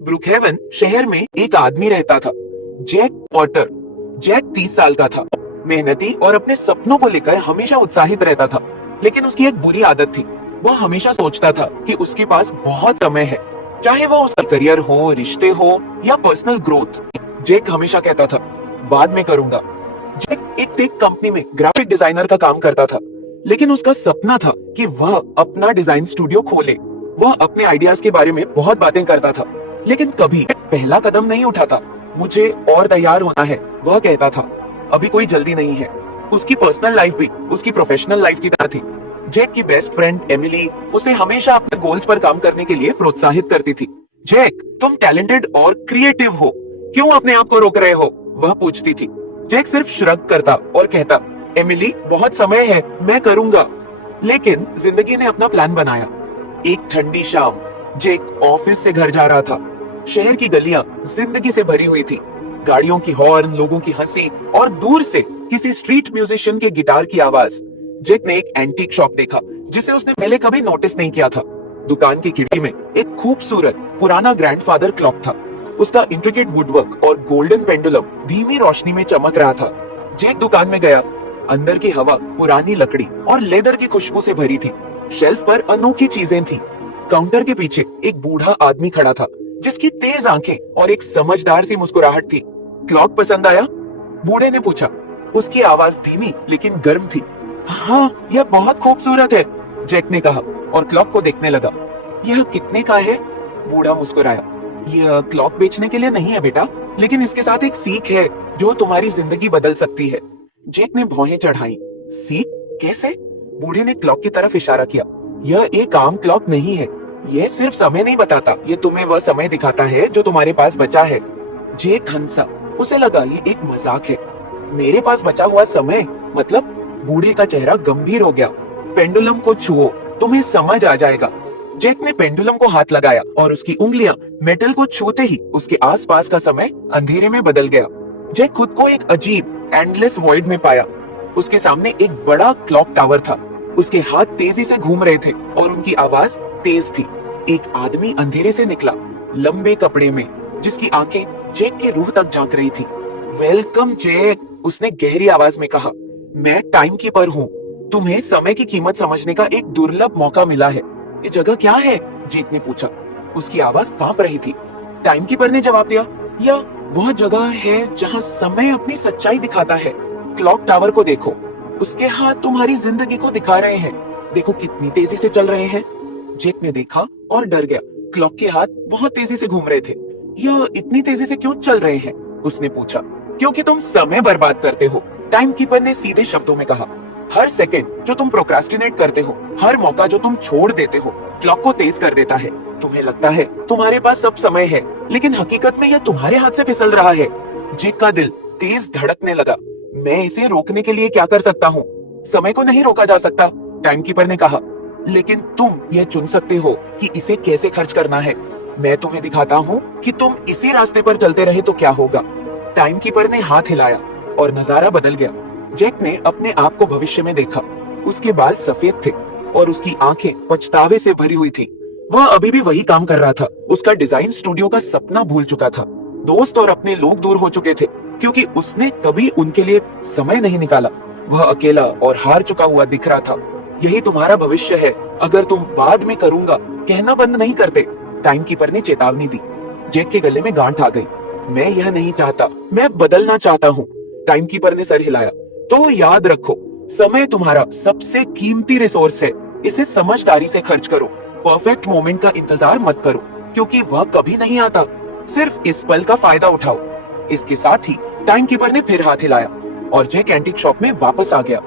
Brookhaven शहर में एक आदमी रहता था, जैक पॉटर। जैक 30 साल का था, मेहनती और अपने सपनों को लेकर हमेशा उत्साहित रहता था। लेकिन उसकी एक बुरी आदत थी, वह हमेशा सोचता था कि उसके पास बहुत समय है, चाहे वो उसका करियर हो, रिश्ते हो या पर्सनल ग्रोथ। जैक हमेशा कहता था, बाद में करूंगा। जैक एक टेक कंपनी में ग्राफिक डिजाइनर का काम करता था, लेकिन उसका सपना था कि वह अपना डिजाइन स्टूडियो खोले। वह अपने आइडियाज के बारे में बहुत बातें करता था, लेकिन कभी पहला कदम नहीं उठाता। मुझे और तैयार होना है, वह कहता था। अभी कोई जल्दी नहीं है। उसकी पर्सनल लाइफ भी उसकी प्रोफेशनल लाइफ की तरह थी। जैक की बेस्ट फ्रेंड एमिली उसे हमेशा अपने गोल्स पर काम करने के लिए प्रोत्साहित करती थी। जैक, तुम टैलेंटेड और क्रिएटिव हो, क्यों अपने आप को रोक रहे हो, वह पूछती थी। जैक सिर्फ श्रग करता और कहता, एमिली, बहुत समय है, मैं करूंगा। लेकिन जिंदगी ने अपना प्लान बनाया। एक ठंडी शाम जैक ऑफिस से घर जा रहा था। शहर की गलियां जिंदगी से भरी हुई थी, गाड़ियों की हॉर्न, लोगों की हंसी और दूर से किसी स्ट्रीट म्यूजिशियन के गिटार की आवाज। जैक ने एक एंटीक शॉप देखा जिसे उसने पहले कभी नोटिस नहीं किया था। दुकान की खिड़की में एक खूबसूरत पुराना ग्रैंडफादर क्लॉक था। उसका इंट्रिकेट वुडवर्क और गोल्डन पेंडुलम धीमी रोशनी में चमक रहा था। जैक दुकान में गया। अंदर की हवा पुरानी लकड़ी और लेदर की खुशबू से भरी थी। शेल्फ पर अनोखी चीजें थी। काउंटर के पीछे एक बूढ़ा आदमी खड़ा था, जिसकी तेज आंखें और एक समझदार सी मुस्कुराहट थी। क्लॉक पसंद आया? बूढ़े ने पूछा। उसकी आवाज धीमी लेकिन गर्म थी। हाँ, यह बहुत खूबसूरत है, जैक ने कहा और क्लॉक को देखने लगा। यह कितने का है? बूढ़ा मुस्कुराया। यह क्लॉक बेचने के लिए नहीं है बेटा, लेकिन इसके साथ एक सीख है जो तुम्हारी जिंदगी बदल सकती है। जैक ने भौहें चढ़ाई। सीख? कैसे? बूढ़े ने क्लॉक की तरफ इशारा किया। यह एक आम क्लॉक नहीं है। यह सिर्फ समय नहीं बताता, यह तुम्हें वह समय दिखाता है जो तुम्हारे पास बचा है। जैक हंसा। उसे लगा ये एक मजाक है। मेरे पास बचा हुआ समय मतलब? बूढ़े का चेहरा गंभीर हो गया। पेंडुलम को छुओ, तुम्हें समझ आ जाएगा। जैक ने पेंडुलम को हाथ लगाया और उसकी उंगलियां मेटल को छूते ही उसके आसपास का समय अंधेरे में बदल गया। जैक खुद को एक अजीब एंडलेस वॉइड में पाया। उसके सामने एक बड़ा क्लॉक टावर था। उसके हाथ तेजी से घूम रहे थे और उनकी आवाज तेज थी। एक आदमी अंधेरे से निकला, लंबे कपड़े में, जिसकी आंखें जैक की रूह तक झांक रही थी। वेलकम जैक, उसने गहरी आवाज में कहा। मैं टाइम कीपर हूँ। तुम्हें समय की कीमत समझने का एक दुर्लभ मौका मिला है। ये जगह क्या है? जैक ने पूछा। उसकी आवाज कांप रही थी। टाइम कीपर ने जवाब दिया, यह वह जगह है जहाँ समय अपनी सच्चाई दिखाता है। क्लॉक टावर को देखो, उसके हाथ तुम्हारी जिंदगी को दिखा रहे हैं। देखो कितनी तेजी से चल रहे हैं। जैक ने देखा और डर गया। क्लॉक के हाथ बहुत तेजी से घूम रहे थे। यह इतनी तेजी से क्यों चल रहे हैं? उसने पूछा। क्योंकि तुम समय बर्बाद करते हो, टाइम कीपर ने सीधे शब्दों में कहा। हर सेकंड जो तुम प्रोक्रास्टिनेट करते हो, हर मौका जो तुम छोड़ देते हो, क्लॉक को तेज कर देता है। तुम्हें लगता है तुम्हारे पास सब समय है, लेकिन हकीकत में यह तुम्हारे हाथ से फिसल रहा है। जैक का दिल तेज धड़कने लगा। मैं इसे रोकने के लिए क्या कर सकता हूँ? समय को नहीं रोका जा सकता, टाइम कीपर ने कहा। लेकिन तुम यह चुन सकते हो कि इसे कैसे खर्च करना है। मैं तुम्हें दिखाता हूँ कि तुम इसी रास्ते पर चलते रहे तो क्या होगा। टाइम कीपर ने हाथ हिलाया और नजारा बदल गया। जैक ने अपने आप को भविष्य में देखा। उसके बाल सफेद थे और उसकी आंखें पछतावे से भरी हुई थी। वह अभी भी वही काम कर रहा था। उसका डिजाइन स्टूडियो का सपना भूल चुका था। दोस्त और अपने लोग दूर हो चुके थे, क्योंकि उसने कभी उनके लिए समय नहीं निकाला। वह अकेला और हार चुका हुआ दिख रहा था। यही तुम्हारा भविष्य है, अगर तुम बाद में करूंगा कहना बंद नहीं करते, टाइम कीपर ने चेतावनी दी। जैक के गले में गांठ आ गई। मैं यह नहीं चाहता, मैं बदलना चाहता हूँ, टाइम कीपर ने सर हिलाया। तो याद रखो, समय तुम्हारा सबसे कीमती रिसोर्स है। इसे समझदारी से खर्च करो। परफेक्ट मोमेंट का इंतजार मत करो, क्योंकि वह कभी नहीं आता। सिर्फ इस पल का फायदा उठाओ। इसके साथ ही टाइम कीपर ने फिर हाथ हिलाया और जैक एंटीक शॉप में वापस आ गया।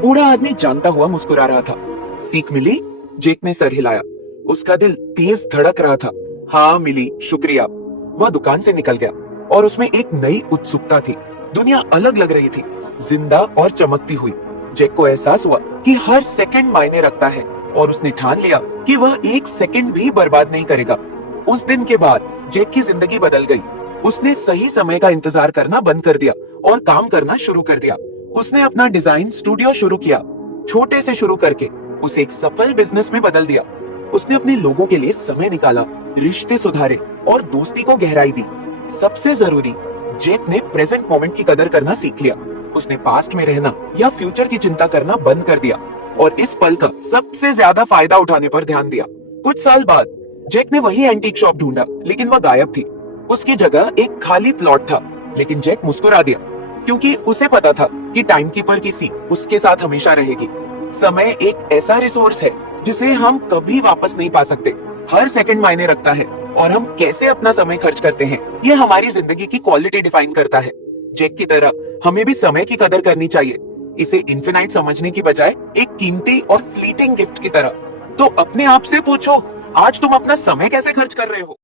बूढ़ा आदमी जानता हुआ मुस्कुरा रहा था। सीख मिली? जैक ने सर हिलाया। उसका दिल तेज धड़क रहा था। हाँ मिली, शुक्रिया। वह दुकान से निकल गया और उसमें एक नई उत्सुकता थी। दुनिया अलग लग रही थी, जिंदा और चमकती हुई। जैक को एहसास हुआ कि हर सेकंड मायने रखता है और उसने ठान लिया कि वह एक सेकंड भी बर्बाद नहीं करेगा। उस दिन के बाद जैक की जिंदगी बदल गई। उसने सही समय का इंतजार करना बंद कर दिया और काम करना शुरू कर दिया। उसने अपना डिजाइन स्टूडियो शुरू किया। छोटे से शुरू करके उसे एक सफल बिजनेस में बदल दिया। उसने अपने लोगों के लिए समय निकाला, रिश्ते सुधारे और दोस्ती को गहराई दी। सबसे जरूरी, जैक ने प्रेजेंट मोमेंट की कदर करना सीख लिया। उसने पास्ट में रहना या फ्यूचर की चिंता करना बंद कर दिया और इस पल का सबसे ज्यादा फायदा उठाने पर ध्यान दिया। कुछ साल बाद जैक ने वही एंटीक शॉप ढूंढा, लेकिन वह गायब थी। उसकी जगह एक खाली प्लॉट था, लेकिन जैक मुस्कुरा दिया क्योंकि उसे पता था कि टाइमकीपर की सीट उसके साथ हमेशा रहेगी। समय एक ऐसा रिसोर्स है जिसे हम कभी वापस नहीं पा सकते। हर सेकंड मायने रखता है और हम कैसे अपना समय खर्च करते हैं, ये हमारी जिंदगी की क्वालिटी डिफाइन करता है। जैक की तरह हमें भी समय की कदर करनी चाहिए, इसे इन्फिनाइट समझने की बजाय एक कीमती और फ्लीटिंग गिफ्ट की तरह। तो अपने आप से पूछो, आज तुम अपना समय कैसे खर्च कर रहे हो?